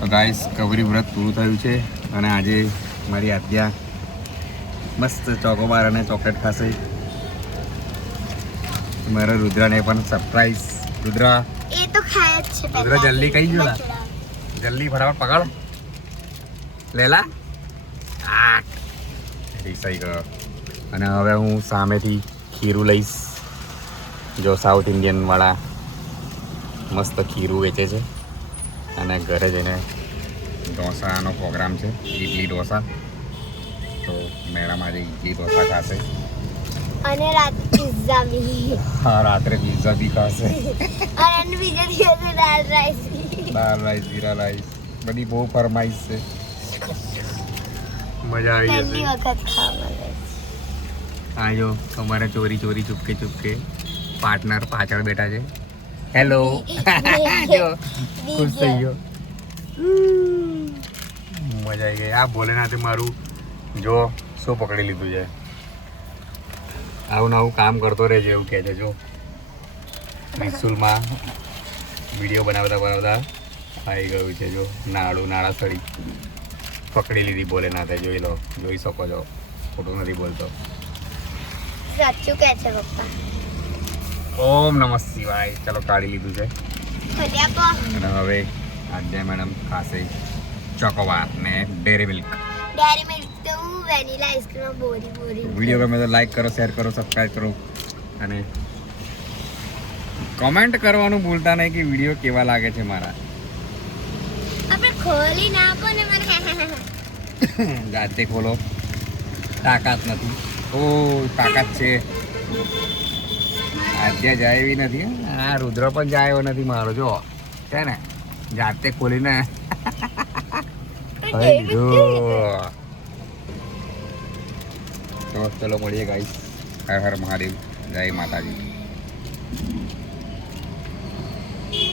તો ગાઈસ કબરી વ્રત પૂરું થયું છે અને આજે મારી આદ્યા મસ્ત ચોકોબાર અને ચોકલેટ ખાશે. મારા રુદ્રાને પણ સરપ્રાઈઝ. રુદ્રા એ તો ખાય જ છે. રુદ્રા જલ્દી કઈ ગયો જલ્દી ફટાફટ પકડ લેલા. આ રીસાઈ ગયો. અને હવે હું સામેથી ખીરું લઈશ. જો સાઉથ ઇન્ડિયન વાળા મસ્ત ખીરું વેચે છે અને ઘરે જઈને ઢોસાનો પ્રોગ્રામ છે. ઇડલી ઢોસા. તો મેડમ આજે ઇડલી ઢોસા ખાશે અને રાતે પિઝા બી. હા રાત્રે પિઝા બી ખાશે અને બીજા દિવસે દાળ રાઈસ. દાળ રાઈસ જીરા રાઈસ બધી બહુ ફરમાઈશ છે. મજા આવી પહેલી જશે. વખત ખાવા મળે. આ જો તમારે ચોરી ચોરી ચૂપકે ચૂપકે પાર્ટનર પાછળ બેઠા છે. હેલો. જો ખુશ થઈ ગયો. મજા આવી ગઈ. આ ભોલેનાથે મારું જો શું પકડી લીધું છે. આવું નવું કામ કરતો રહેજે એવું કહે છે. જો મહેસૂલમાં વિડીયો બનાવતા બનાવતા આવી ગયું છે. જો નાળા સળી પકડી લીધી ભોલેનાથે. જોઈ લો, જોઈ શકો છો. ખોટું નથી બોલતો. સાચું કે છે પપ્પા. ઓમ નમઃ શિવાય. ચલો કાઢી લીધું છે. અને હવે આદ્યા મેડમ ખાશે ચોકોબાર ને ડેરી મિલ્ક. ડેરી મિલ્ક તો હું વેનીલા આઈસ્ક્રીમ બોરી વિડીયો ગમે તો લાઈક કરો, શેર કરો, સબસ્ક્રાઈબ કરો અને કમેન્ટ કરવાનું ભૂલતા નહીં કે વિડીયો કેવા લાગે છે મારા. આપણે ખોલી ના આપો ને મને. જાતે ખોલો. તાકાત નથી. ઓ તાકાત છે. આદ્યા જાય એવી નથી. આ રુદ્ર પણ જાય એવો નથી મારો. જો છે ને જાતે ખોલીને તો ચલો મળીએ ગાઈસ. હર હર મહાદેવ. જય માતાજી.